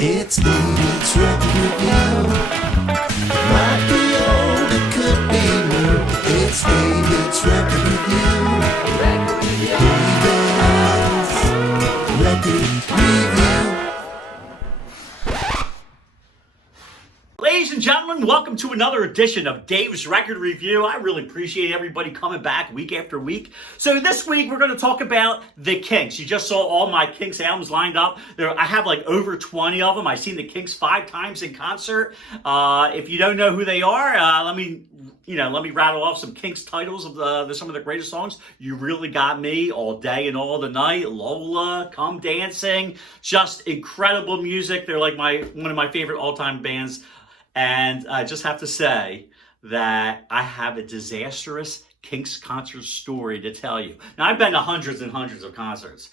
It's David's Record Review. Might be old, it could be new. It's David's Record Review. David's Record Review. Ladies and gentlemen, welcome to another edition of Dave's Record Review. I really appreciate everybody coming back week after week. So this week we're going to talk about the Kinks. You just saw all my Kinks albums lined up. I have like over 20 of them. I've seen the Kinks 5 times in concert. If you don't know who they are, let me rattle off some Kinks titles of some of the greatest songs. You Really Got Me, All Day and All the Night, Lola, Come Dancing. Just incredible music. They're like one of my favorite all-time bands. And I just have to say that I have a disastrous Kinks concert story to tell you. Now, I've been to hundreds and hundreds of concerts,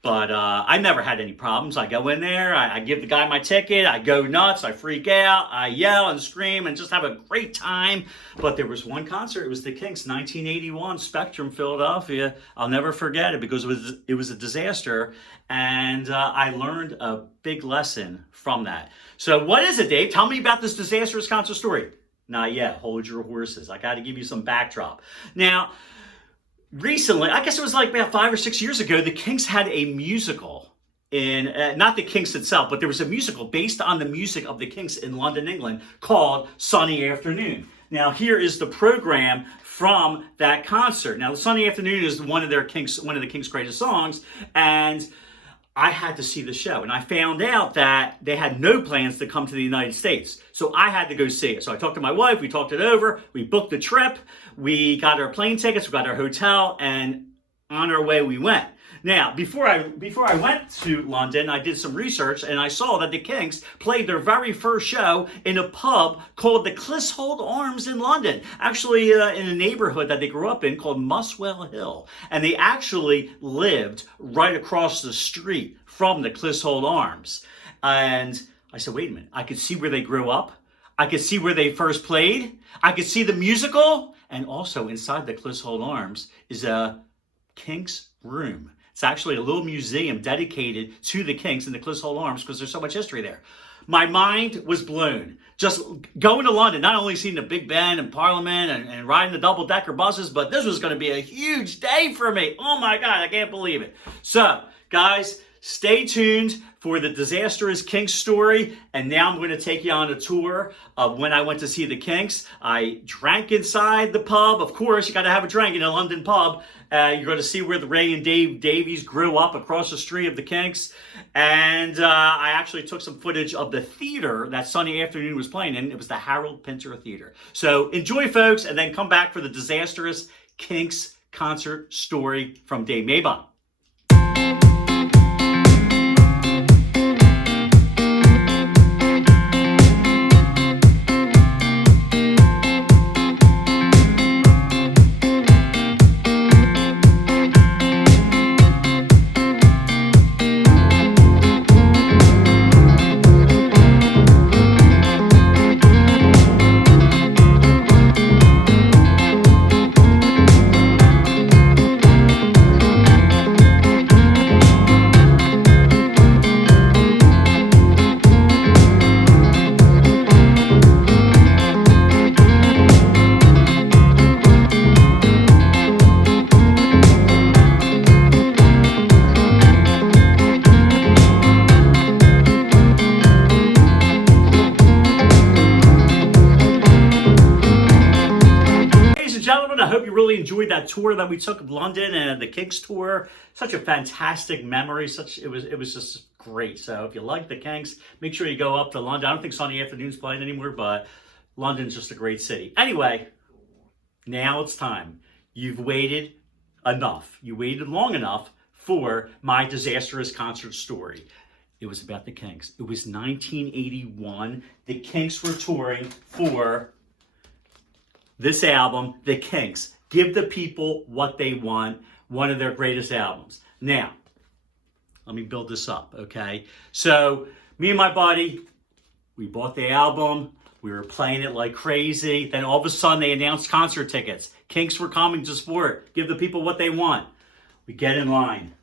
but I never had any problems. I go in there, I give the guy my ticket, I go nuts, I freak out, I yell and scream and just have a great time. But there was one concert, it was the Kinks, 1981, Spectrum, Philadelphia. I'll never forget it because it was a disaster. And I learned a big lesson from that. So what is it, Dave? Tell me about this disastrous concert story. Not yet. Hold your horses. I got to give you some backdrop. Now, recently, I guess it was like about 5 or 6 years ago, the Kinks had a musical in, not the Kinks itself, but there was a musical based on the music of the Kinks in London, England, called Sunny Afternoon. Now, here is the program from that concert. Now, the Sunny Afternoon is one of the Kinks' greatest songs, and I had to see the show, and I found out that they had no plans to come to the United States. So I had to go see it. So I talked to my wife, we talked it over, we booked the trip, we got our plane tickets, we got our hotel, and on our way we went. Now, before I went to London, I did some research, and I saw that the Kinks played their very first show in a pub called the Clissold Arms in London. Actually, in a neighborhood that they grew up in called Muswell Hill. And they actually lived right across the street from the Clissold Arms. And I said, wait a minute, I could see where they grew up. I could see where they first played. I could see the musical. And also inside the Clissold Arms is a Kinks room. It's actually a little museum dedicated to the Kinks and the Clissold Arms because there's so much history there. My mind was blown. Just going to London, not only seeing the Big Ben and Parliament and riding the double-decker buses, but this was going to be a huge day for me. Oh my God, I can't believe it. So, guys, stay tuned for the disastrous Kinks story. And now I'm going to take you on a tour of when I went to see the Kinks. I drank inside the pub. Of course, you got to have a drink in a London pub. You're going to see where the Ray and Dave Davies grew up across the street of the Kinks. And I actually took some footage of the theater that Sunny Afternoon was playing in. It was the Harold Pinter Theater. So enjoy, folks, and then come back for the disastrous Kinks concert story from Dave Mabon. I hope you really enjoyed that tour that we took of London and the Kinks tour. Such a fantastic memory. It was just great. So if you like the Kinks, make sure you go up to London. I don't think Sunny Afternoon's playing anymore, but London's just a great city. Anyway, now it's time. You've waited enough. You waited long enough for my disastrous concert story. It was about the Kinks. It was 1981. The Kinks were touring for this album, The Kinks, Give the People What They Want, one of their greatest albums. Now, let me build this up, okay? So, me and my buddy, we bought the album. We were playing it like crazy. Then all of a sudden, they announced concert tickets. Kinks were coming to support. Give the people what they want. We get in line.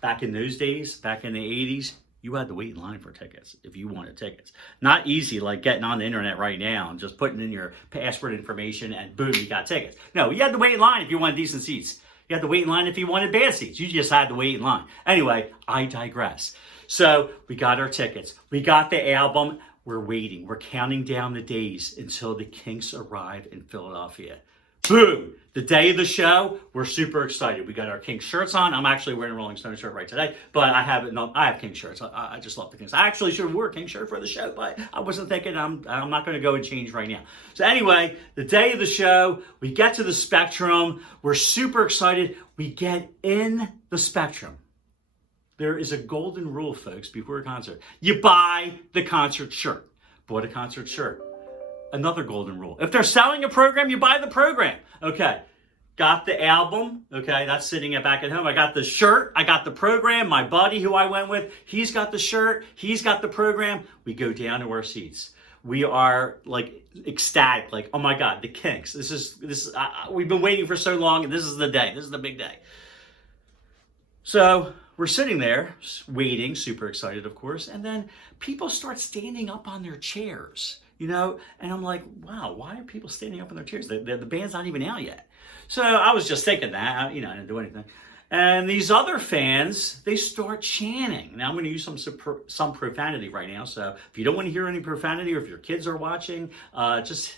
Back in those days, back in the 80s, you had to wait in line for tickets if you wanted tickets. Not easy like getting on the internet right now and just putting in your password information and boom, you got tickets. No, you had to wait in line if you wanted decent seats. You had to wait in line if you wanted bad seats. You just had to wait in line. Anyway, I digress. So we got our tickets. We got the album. We're waiting. We're counting down the days until the Kinks arrive in Philadelphia. Boom! The day of the show, we're super excited. We got our Kinks shirts on. I'm actually wearing a Rolling Stone shirt right today, but I have Kinks shirts. I just love the Kinks. I actually should have worn a Kinks shirt for the show, but I wasn't thinking I'm not going to go and change right now. So anyway, the day of the show, we get to the Spectrum. We're super excited. We get in the Spectrum. There is a golden rule, folks, before a concert. You buy the concert shirt. Bought a concert shirt. Another golden rule. If they're selling a program, you buy the program. Okay. Got the album. Okay. That's sitting back at home. I got the shirt. I got the program. My buddy who I went with, he's got the shirt. He's got the program. We go down to our seats. We are like ecstatic. Like, oh my God, the Kinks. We've been waiting for so long, and this is the day. This is the big day. So we're sitting there waiting, super excited, of course. And then people start standing up on their chairs. And I'm like, wow, why are people standing up in their chairs? The band's not even out yet. So I was just thinking that, I didn't do anything. And these other fans, they start chanting. Now I'm going to use some profanity right now. So if you don't want to hear any profanity, or if your kids are watching, just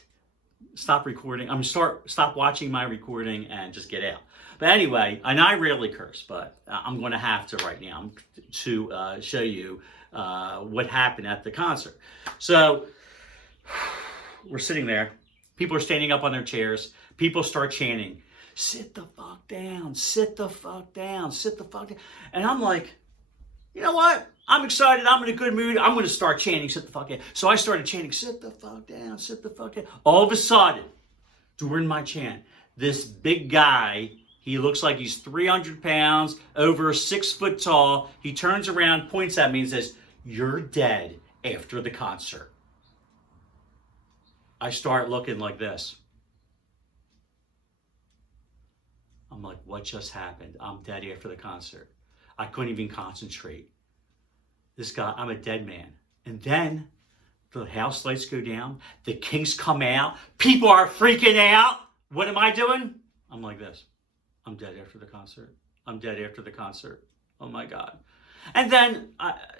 stop recording. Stop watching my recording and just get out. But anyway, and I rarely curse, but I'm going to have to right now to show you what happened at the concert. So we're sitting there. People are standing up on their chairs. People start chanting, sit the fuck down, sit the fuck down, sit the fuck down. And I'm like, you know what? I'm excited. I'm in a good mood. I'm going to start chanting, sit the fuck down. So I started chanting, sit the fuck down, sit the fuck down. All of a sudden, during my chant, this big guy, he looks like he's 300 pounds, over 6 foot tall. He turns around, points at me and says, you're dead after the concert. I start looking like this. I'm like, what just happened? I'm dead after the concert. I couldn't even concentrate. This guy, I'm a dead man. And then the house lights go down. The Kinks come out. People are freaking out. What am I doing? I'm like this. I'm dead after the concert. I'm dead after the concert. Oh my God. And then,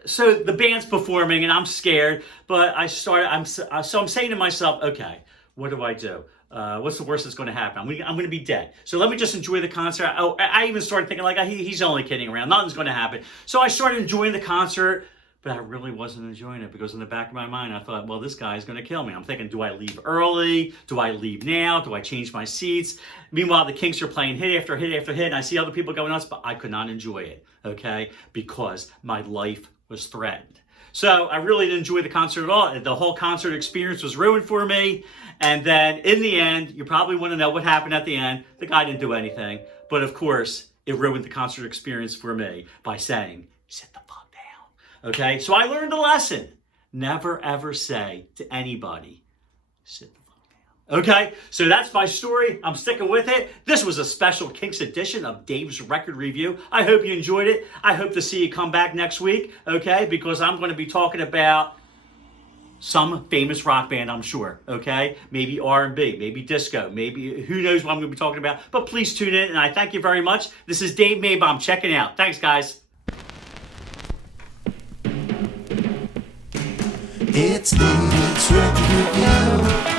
so the band's performing and I'm scared, but I'm saying to myself, okay, what do I do? What's the worst that's going to happen? I'm going to be dead. So let me just enjoy the concert. I even started thinking like, he's only kidding around. Nothing's going to happen. So I started enjoying the concert, but I really wasn't enjoying it because in the back of my mind, I thought, well, this guy's going to kill me. I'm thinking, do I leave early? Do I leave now? Do I change my seats? Meanwhile, the Kinks are playing hit after hit after hit, and I see other people going nuts, but I could not enjoy it, okay, because my life was threatened. So I really didn't enjoy the concert at all. The whole concert experience was ruined for me. And then in the end, you probably want to know what happened at the end. The guy didn't do anything. But of course, it ruined the concert experience for me by saying, sit the fuck down. Okay? So I learned a lesson. Never ever say to anybody, sit the fuck down. Okay? So that's my story. I'm sticking with it. This was a special Kinks edition of Dave's Record Review. I hope you enjoyed it. I hope to see you come back next week. Okay? Because I'm going to be talking about some famous rock band, I'm sure, okay? Maybe R&B, maybe disco, maybe who knows what I'm going to be talking about. But please tune in, and I thank you very much. This is Dave Maybom checking out. Thanks, guys. It's Dave's Record Review.